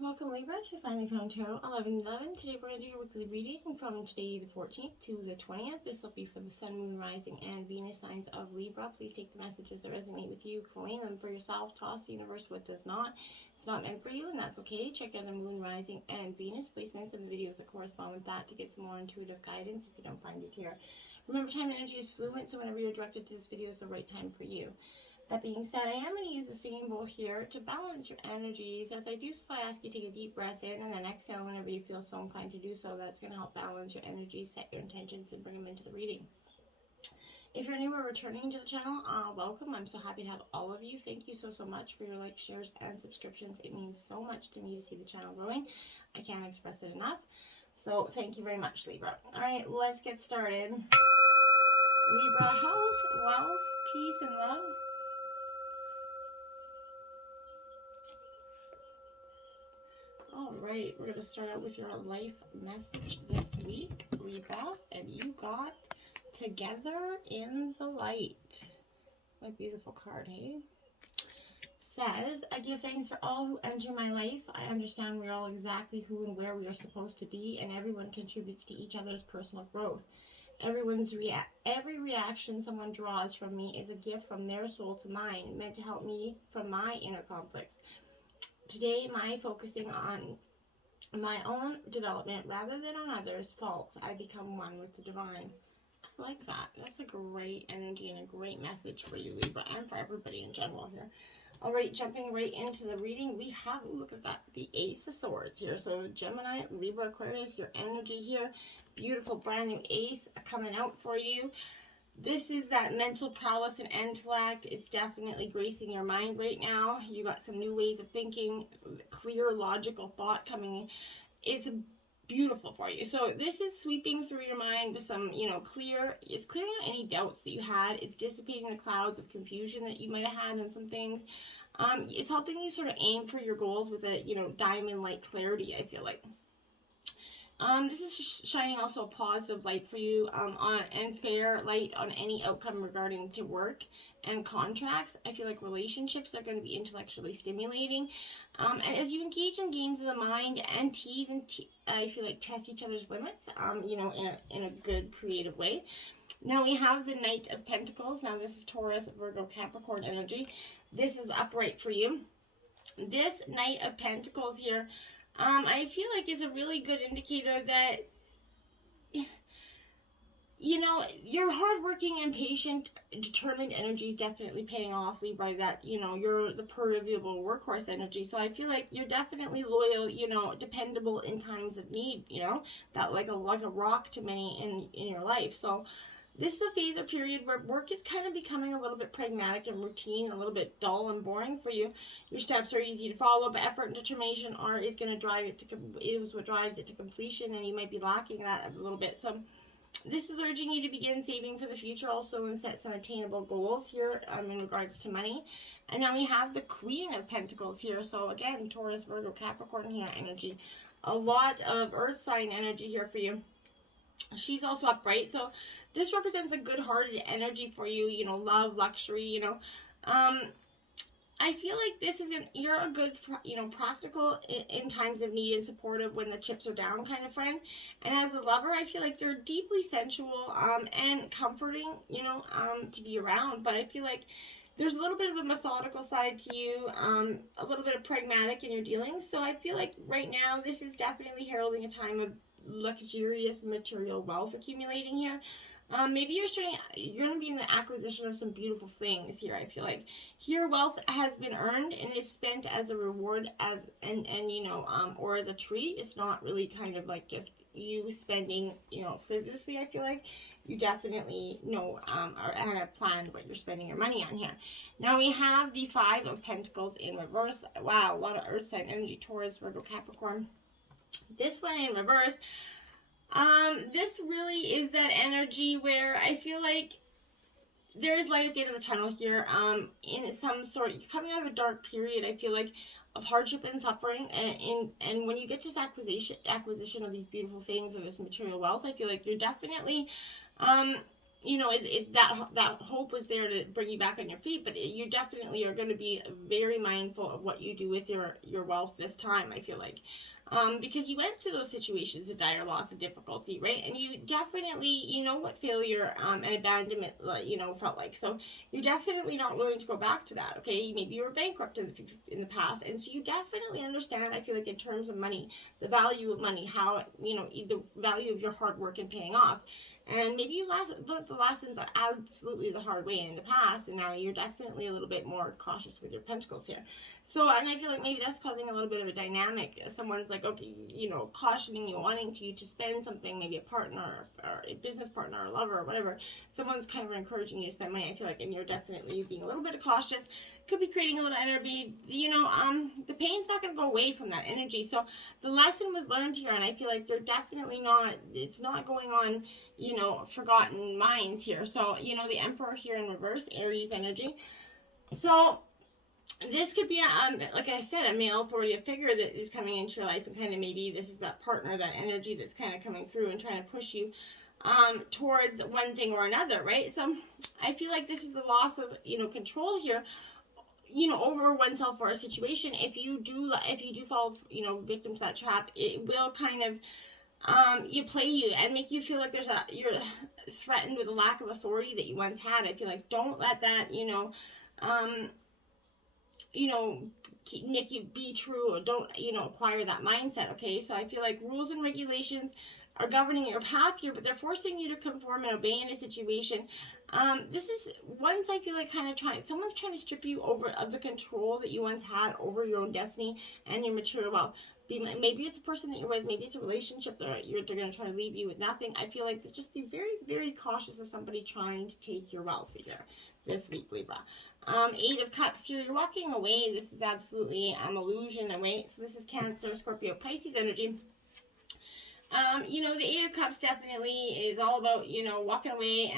Welcome Libra to Finally Found Tarot 1111. Today we're going to do your weekly reading from today the 14th to the 20th. This will be for the Sun, Moon, Rising, and Venus signs of Libra. Please take the messages that resonate with you, claim them for yourself, toss the universe what does not. It's not meant for you, and that's okay. Check out the Moon, Rising, and Venus placements in the videos that correspond with that to get some more intuitive guidance if you don't find it here. Remember, time and energy is fluid, so whenever you're directed to this video is the right time for you. That being said, I am going to use the singing bowl here to balance your energies. As I do so, I ask you to take a deep breath in and then exhale whenever you feel so inclined to do so. That's going to help balance your energies, set your intentions, and bring them into the reading. If you're new or returning to the channel, welcome. I'm so happy to have all of you. Thank you so much for your likes, shares, and subscriptions. It means so much to me to see the channel growing. I can't express it enough. So thank you very much, Libra. All right, let's get started. Libra, health, wealth, peace, and love. All right, we're going to start out with your life message this week, Libra, and you got Together in the Light. What a beautiful card, hey? Says, I give thanks for all who enter my life. I understand we're all exactly who and where we are supposed to be, and everyone contributes to each other's personal growth. Every reaction someone draws from me is a gift from their soul to mine, meant to help me from my inner conflicts. Today, my focusing on my own development rather than on others' faults, I become one with the divine. I like that. That's a great energy and a great message for you, Libra, and for everybody in general here. All right, jumping right into the reading, we have, look at that, the Ace of Swords here. So Gemini, Libra, Aquarius, your energy here. Beautiful brand new ace coming out for you. This is that mental prowess and intellect. It's definitely gracing your mind right now. You got some new ways of thinking, clear, logical thought coming in. It's beautiful for you. So this is sweeping through your mind with some, it's clearing out any doubts that you had. It's dissipating the clouds of confusion that you might have had in some things. It's helping you sort of aim for your goals with a, diamond-like clarity, I feel like. This is shining also a positive light for you and fair light on any outcome regarding to work and contracts. I feel like relationships are going to be intellectually stimulating. And as you engage in games of the mind and tease and I feel like test each other's limits, in a good creative way. Now we have the Knight of Pentacles. Now this is Taurus, Virgo, Capricorn energy. This is upright for you. This Knight of Pentacles here, I feel like it's a really good indicator that, your hardworking and patient, determined energy is definitely paying off, Libra, that, you're the permeable workhorse energy. So I feel like you're definitely loyal, dependable in times of need, that like a rock to many in your life. So this is a phase or period where work is kind of becoming a little bit pragmatic and routine, a little bit dull and boring for you. Your steps are easy to follow, but effort and determination is going to drive it is what drives it to completion, and you might be lacking that a little bit. So this is urging you to begin saving for the future also and set some attainable goals here in regards to money. And then we have the Queen of Pentacles here. So again, Taurus, Virgo, Capricorn here energy. A lot of earth sign energy here for you. She's also upright, so this represents a good-hearted energy for you, love, luxury, I feel like you're a good, practical in times of need and supportive when the chips are down kind of friend. And as a lover, I feel like you're deeply sensual, and comforting, to be around. But I feel like there's a little bit of a methodical side to you, a little bit of pragmatic in your dealings. So I feel like right now, this is definitely heralding a time of luxurious material wealth accumulating here. Maybe you're going to be in the acquisition of some beautiful things here. I feel like here wealth has been earned and is spent as a reward or as a treat. It's not really kind of like just you spending, frivolously. I feel like you definitely had a plan what you're spending your money on here. Now we have the Five of Pentacles in reverse. Wow, a lot of earth sign energy, Taurus, Virgo, Capricorn. This one in reverse, this really is that energy where I feel like there is light at the end of the tunnel here. In some sort, you're coming out of a dark period, I feel like, of hardship and suffering, and when you get this acquisition of these beautiful things or this material wealth, I feel like you're definitely that hope was there to bring you back on your feet, but you definitely are going to be very mindful of what you do with your wealth this time, I feel like. Because you went through those situations of dire loss and difficulty, right? And you definitely, what failure and abandonment, felt like. So you're definitely not willing to go back to that, okay? Maybe you were bankrupt in the past, and so you definitely understand, I feel like, in terms of money, the value of money, how, the value of your hard work and paying off. And maybe you learned the lessons absolutely the hard way in the past, and now you're definitely a little bit more cautious with your pentacles here. So, and I feel like maybe that's causing a little bit of a dynamic. Someone's like, okay, cautioning you, wanting you to spend something, maybe a partner or a business partner or a lover or whatever. Someone's kind of encouraging you to spend money, I feel like, and you're definitely being a little bit cautious. Could be creating a little energy, the pain's not going to go away from that energy. So the lesson was learned here, and I feel like they're definitely not, it's not going on, forgotten minds here. So, the Emperor here in reverse, Aries energy. So this could be, like I said, a male authoritative figure that is coming into your life, and kind of maybe this is that partner, that energy that's kind of coming through and trying to push you towards one thing or another, right? So I feel like this is the loss of, control here, over oneself or a situation. If you do fall, victim to that trap, it will kind of, play you and make you feel like you're threatened with a lack of authority that you once had. I feel like don't let that, make you be true, or don't, acquire that mindset, okay? So I feel like rules and regulations are governing your path here, but they're forcing you to conform and obey in a situation. This is once, I feel like, someone's trying to strip you of the control that you once had over your own destiny and your material wealth. Maybe it's a person that you're with, maybe it's a relationship that they're going to try to leave you with nothing. I feel like just be very, very cautious of somebody trying to take your wealth here this week, Libra. 8 of Cups here, you're walking away. This is absolutely illusion away. So this is Cancer, Scorpio, Pisces energy. The 8 of Cups definitely is all about, walking away,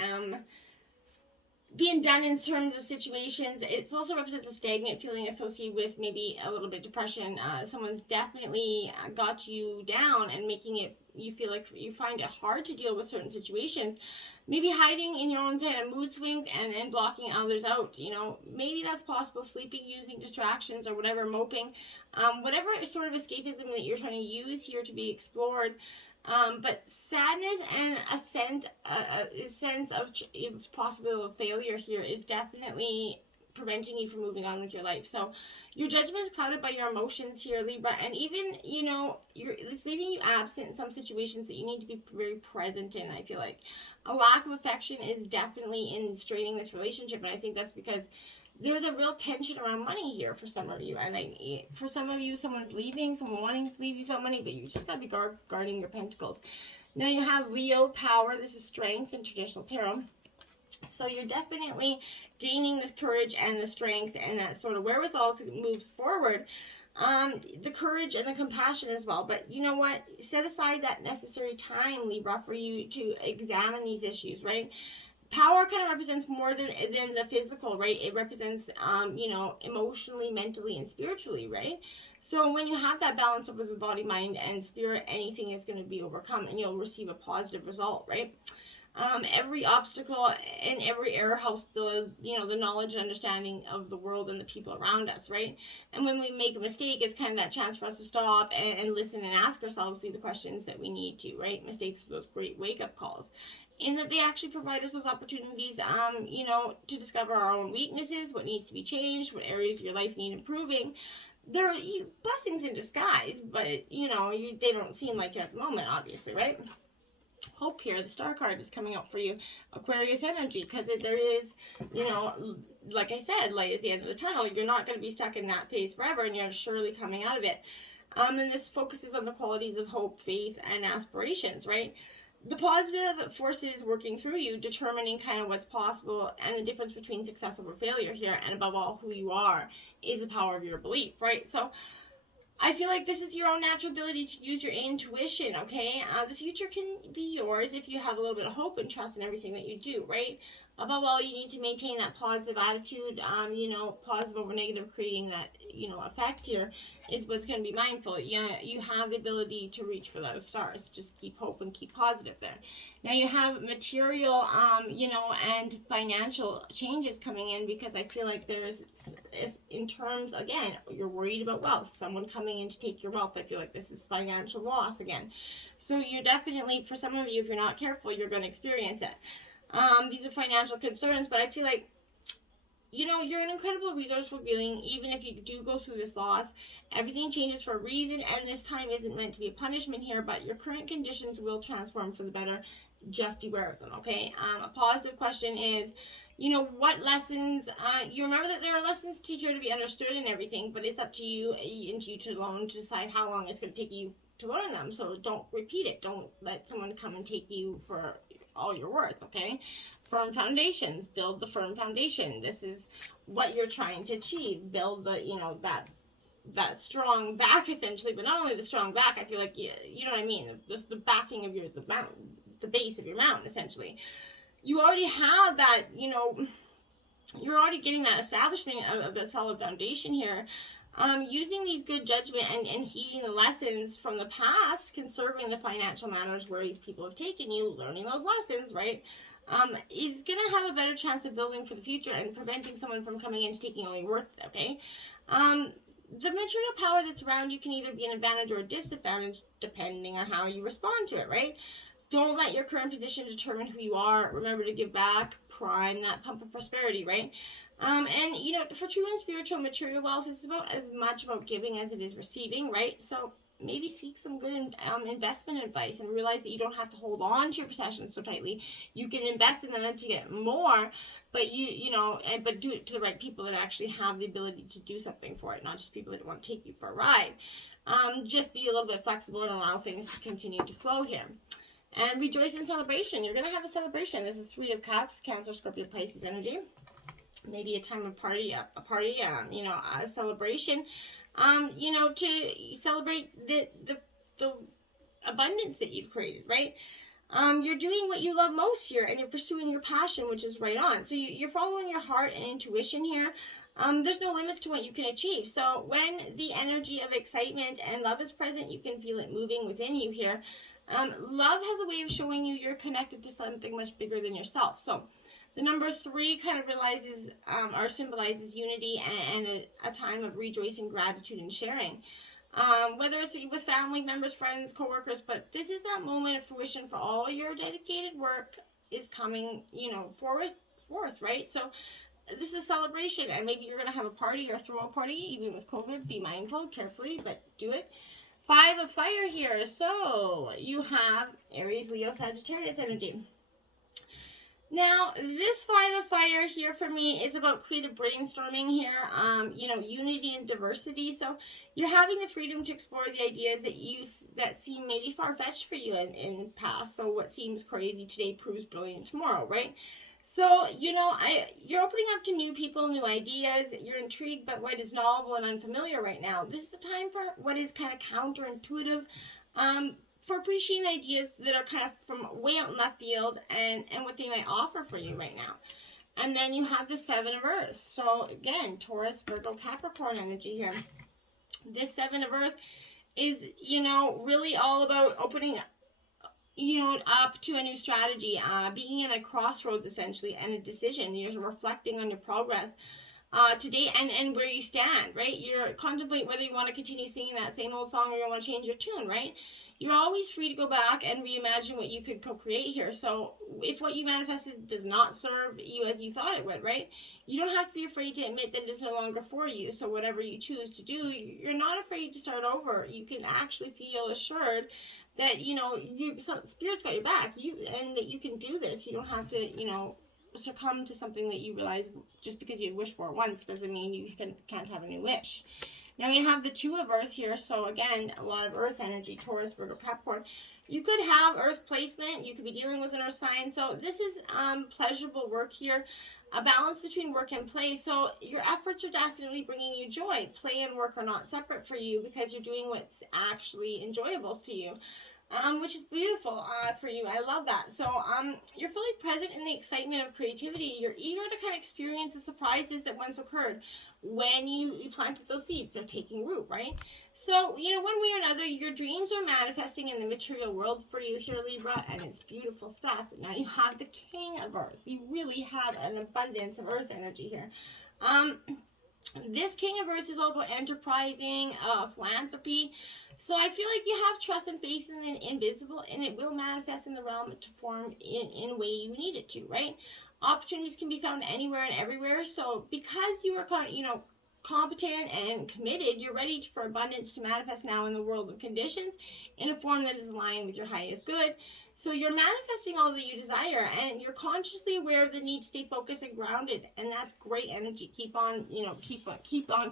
being done in terms of situations. It also represents a stagnant feeling associated with maybe a little bit of depression. Someone's definitely got you down and making it, you feel like you find it hard to deal with certain situations. Maybe hiding in your own kind of mood swings and blocking others out. Maybe that's possible. Sleeping, using distractions, or whatever, moping. Whatever sort of escapism that you're trying to use here to be explored. But sadness and a sense of possibility of failure here is definitely preventing you from moving on with your life. So your judgment is clouded by your emotions here, Libra, and even, it's leaving you absent in some situations that you need to be very present in. I feel like a lack of affection is definitely in straining this relationship, and I think that's because there's a real tension around money here for some of you. And for some of you, someone's leaving, someone wanting to leave you some money, but you just got to be guarding your pentacles. Now you have Leo, power. This is strength in traditional tarot. So you're definitely gaining this courage and the strength and that sort of wherewithal to move forward. The courage and the compassion as well. But you know what? Set aside that necessary time, Libra, for you to examine these issues, right? Power kind of represents more than the physical, right? It represents, emotionally, mentally, and spiritually, right? So when you have that balance over the body, mind, and spirit, anything is going to be overcome, and you'll receive a positive result, right? Every obstacle and every error helps build, the knowledge and understanding of the world and the people around us, right? And when we make a mistake, it's kind of that chance for us to stop and listen and ask ourselves the questions that we need to, right? Mistakes are those great wake-up calls. In that they actually provide us those opportunities, to discover our own weaknesses, what needs to be changed, what areas of your life need improving. They're blessings in disguise, but, they don't seem like it at the moment, obviously, right? Hope here, the star card is coming out for you, Aquarius energy, because there is, like I said, light at the end of the tunnel. You're not going to be stuck in that phase forever, and you're surely coming out of it. And this focuses on the qualities of hope, faith, and aspirations, right? The positive forces working through you, determining kind of what's possible and the difference between success over failure here, and above all, who you are, is the power of your belief, right? So I feel like this is your own natural ability to use your intuition, okay? The future can be yours if you have a little bit of hope and trust in everything that you do, right? Above all, you need to maintain that positive attitude. Positive over negative, creating that, effect here is what's going to be mindful. You have the ability to reach for those stars. Just keep hope and keep positive there. Now you have material, and financial changes coming in, because I feel like there's, in terms, again, you're worried about wealth, someone coming in to take your wealth. I feel like this is financial loss again. So you're definitely, for some of you, if you're not careful, you're going to experience it. These are financial concerns, but I feel like, you're an incredible resourceful being. Even if you do go through this loss, everything changes for a reason, and this time isn't meant to be a punishment here, but your current conditions will transform for the better. Just beware of them, okay? A positive question is, what lessons, you remember that there are lessons here to be understood and everything, but it's up to you and to you to alone to decide how long it's going to take you to learn them. So don't repeat it. Don't let someone come and take you for all your worth, okay? Firm foundations. Build the firm foundation. This is what you're trying to achieve. Build the, that strong back, essentially, but not only the strong back, I feel like, you know what I mean? Just the backing of the mountain, the base of your mountain, essentially. You already have that, you're already getting that establishment of the solid foundation here. Using these good judgment and heeding the lessons from the past, conserving the financial matters where people have taken you, learning those lessons, right, is going to have a better chance of building for the future and preventing someone from coming in and taking all your worth, okay? The material power that's around you can either be an advantage or a disadvantage, depending on how you respond to it, right? Don't let your current position determine who you are. Remember to give back, prime that pump of prosperity, right? For true and spiritual material wealth, it's about as much about giving as it is receiving, right? So maybe seek some good investment advice and realize that you don't have to hold on to your possessions so tightly. You can invest in them to get more, but but do it to the right people that actually have the ability to do something for it, not just people that want to take you for a ride. Just be a little bit flexible and allow things to continue to flow here. And rejoice in celebration. You're going to have a celebration. This is 3 of Cups, Cancer, Scorpio, Pisces energy. Maybe a time of a celebration, to celebrate the abundance that you've created, right? You're doing what you love most here, and you're pursuing your passion, which is right on. So you're following your heart and intuition here. There's no limits to what you can achieve. So when the energy of excitement and love is present, you can feel it moving within you here. Love has a way of showing you you're connected to something much bigger than yourself. So the number 3 kind of realizes or symbolizes unity and a time of rejoicing, gratitude, and sharing. Whether it's with family members, friends, co-workers, but this is that moment of fruition for all your dedicated work is coming, forth, right? So this is a celebration, and maybe you're going to have a party or throw a party, even with COVID. Be mindful, carefully, but do it. 5 of Fire here. So you have Aries, Leo, Sagittarius energy. Now, this 5 of Fire here for me is about creative brainstorming here, unity and diversity. So you're having the freedom to explore the ideas that seem maybe far-fetched for you in the past. So what seems crazy today proves brilliant tomorrow, right? So, you're opening up to new people, new ideas. You're intrigued by what is novel and unfamiliar right now. This is the time for what is kind of counterintuitive, for appreciating ideas that are kind of from way out in left field and what they might offer for you right now. And then you have the 7 of Earth. So again, Taurus, Virgo, Capricorn energy here. This 7 of Earth is, really all about opening up to a new strategy, being in a crossroads essentially and a decision. You're reflecting on your progress today and where you stand, right? You're contemplating whether you want to continue singing that same old song or you want to change your tune, right? You're always free to go back and reimagine what you could co-create here. So if what you manifested does not serve you as you thought it would, right? You don't have to be afraid to admit that it's no longer for you. So whatever you choose to do, you're not afraid to start over. You can actually feel assured that, Spirit's got your back, and that you can do this. You don't have to, succumb to something that you realize just because you wished for it once doesn't mean you can't have a new wish. Now we have the 2 of Earth here. So again, a lot of Earth energy, Taurus, Virgo, Capricorn. You could have Earth placement. You could be dealing with an Earth sign. So this is pleasurable work here. A balance between work and play. So your efforts are definitely bringing you joy. Play and work are not separate for you because you're doing what's actually enjoyable to you. which is beautiful for you. I love that. So you're fully present in the excitement of creativity. You're eager to kind of experience the surprises that once occurred when you planted those seeds. They're taking root, right? So, one way or another, your dreams are manifesting in the material world for you here, Libra, and it's beautiful stuff. Now you have the King of Earth. You really have an abundance of Earth energy here. This King of Earth is all about enterprising, philanthropy. So I feel like you have trust and faith in the invisible, and it will manifest in the realm to form in a way you need it to, right? Opportunities can be found anywhere and everywhere. So because you are, competent and committed, you're ready for abundance to manifest now in the world of conditions in a form that is aligned with your highest good. So you're manifesting all that you desire, and you're consciously aware of the need to stay focused and grounded, and that's great energy. Keep on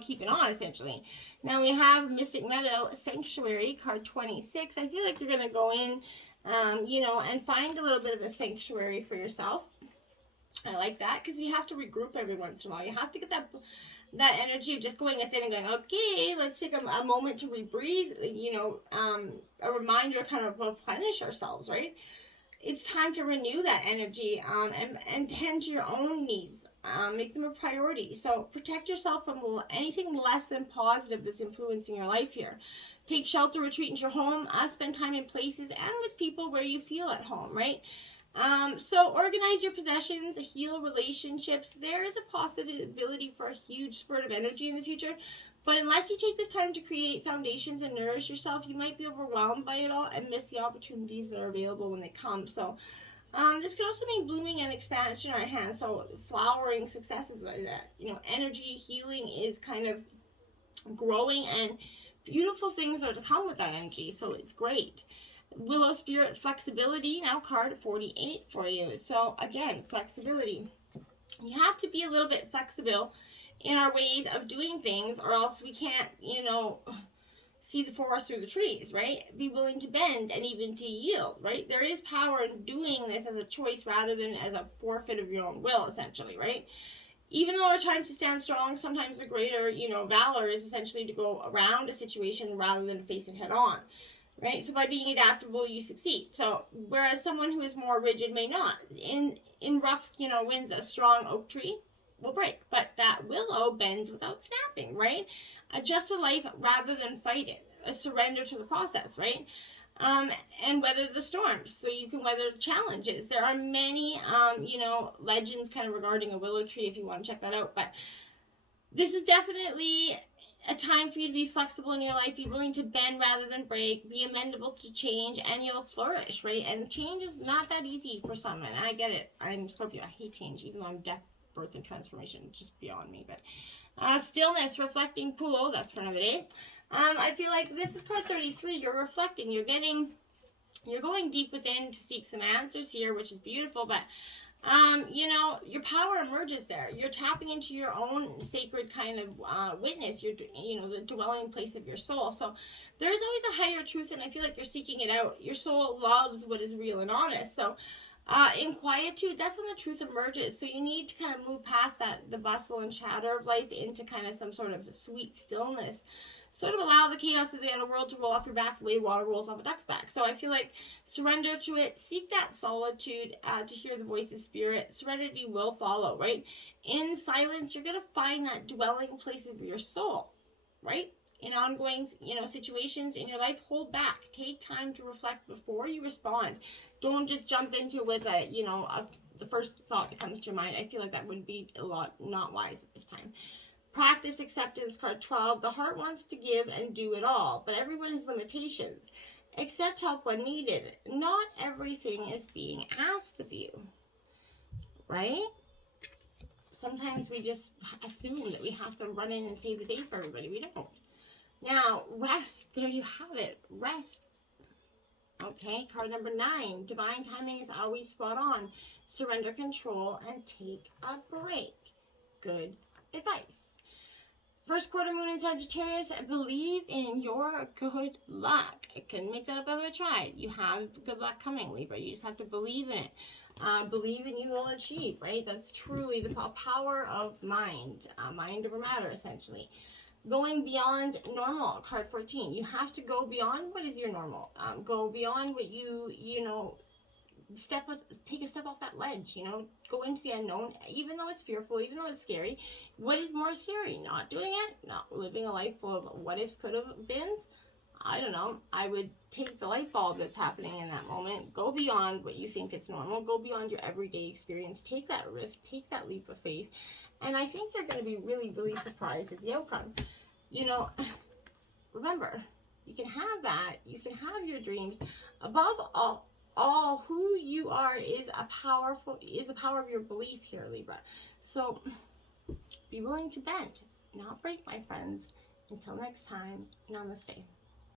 keeping on, essentially. Now we have Mystic Meadow Sanctuary, card 26. I feel like you're going to go in, and find a little bit of a sanctuary for yourself. I like that, because you have to regroup every once in a while. You have to get that energy of just going within and going, okay, let's take a moment to rebreathe, a reminder to kind of replenish ourselves, right? It's time to renew that energy and tend to your own needs. Make them a priority. So protect yourself from anything less than positive that's influencing your life here. Take shelter, retreat into your home, spend time in places and with people where you feel at home, right? So organize your possessions, heal relationships. There is a possibility for a huge spurt of energy in the future, but unless you take this time to create foundations and nourish yourself, you might be overwhelmed by it all and miss the opportunities that are available when they come. So this could also mean blooming and expansion in our hands, so flowering successes like that. Energy healing is kind of growing, and beautiful things are to come with that energy, so it's great. Willow Spirit Flexibility, now card 48 for you. So again, flexibility. You have to be a little bit flexible in our ways of doing things, or else we can't, see the forest through the trees, right? Be willing to bend and even to yield, right? There is power in doing this as a choice rather than as a forfeit of your own will, essentially, right? Even though there are times to stand strong, sometimes the greater, valor is essentially to go around a situation rather than to face it head on. Right? So by being adaptable, you succeed. So whereas someone who is more rigid may not. In rough, winds, a strong oak tree will break, but that willow bends without snapping, right? Adjust to life rather than fight it. A surrender to the process, right? And weather the storms, so you can weather the challenges. There are many, legends kind of regarding a willow tree if you want to check that out. But this is definitely a time for you to be flexible in your life, be willing to bend rather than break, be amenable to change, and you'll flourish, right? And change is not that easy for some, and I get it. I'm Scorpio. I hate change, even though I'm death, birth, and transformation. It's just beyond me. But stillness, reflecting pool, that's for another day. I feel like this is card 33. You're reflecting. You're going deep within to seek some answers here, which is beautiful, but your power emerges there. You're tapping into your own sacred kind of witness, the dwelling place of your soul. So there's always a higher truth, and I feel like you're seeking it out. Your soul loves what is real and honest. So in quietude, that's when the truth emerges. So you need to kind of move past the bustle and chatter of life into kind of some sort of sweet stillness. Sort of allow the chaos of the outer world to roll off your back the way water rolls off a duck's back. So I feel like surrender to it. Seek that solitude to hear the voice of spirit. Serenity will follow, right? In silence, you're going to find that dwelling place of your soul, right? In ongoing, situations in your life, hold back. Take time to reflect before you respond. Don't just jump into it with the first thought that comes to your mind. I feel like that would be not wise at this time. Practice acceptance, card 12. The heart wants to give and do it all, but everyone has limitations. Accept help when needed. Not everything is being asked of you, right? Sometimes we just assume that we have to run in and save the day for everybody. We don't. Now, rest. There you have it. Rest. Okay, card number 9. Divine timing is always spot on. Surrender control and take a break. Good advice. First quarter moon in Sagittarius, believe in your good luck. I couldn't make that up if I tried. You have good luck coming, Libra. You just have to believe in it. Believe and you will achieve, right? That's truly the power of mind. Mind over matter, essentially. Going beyond normal, card 14. You have to go beyond what is your normal. Go beyond what you know, take a step off that ledge, you know, go into the unknown, even though it's fearful, even though it's scary. What is more scary? Not doing it? Not living a life full of what ifs, could have been? I don't know. I would take the light bulb that's happening in that moment, go beyond what you think is normal, go beyond your everyday experience, take that risk, take that leap of faith, and I think you're going to be really, really surprised at the outcome. You know, remember, you can have that, you can have your dreams. Above all who you are is the power of your belief here, Libra. So be willing to bend, not break, my friends. Until next time, namaste.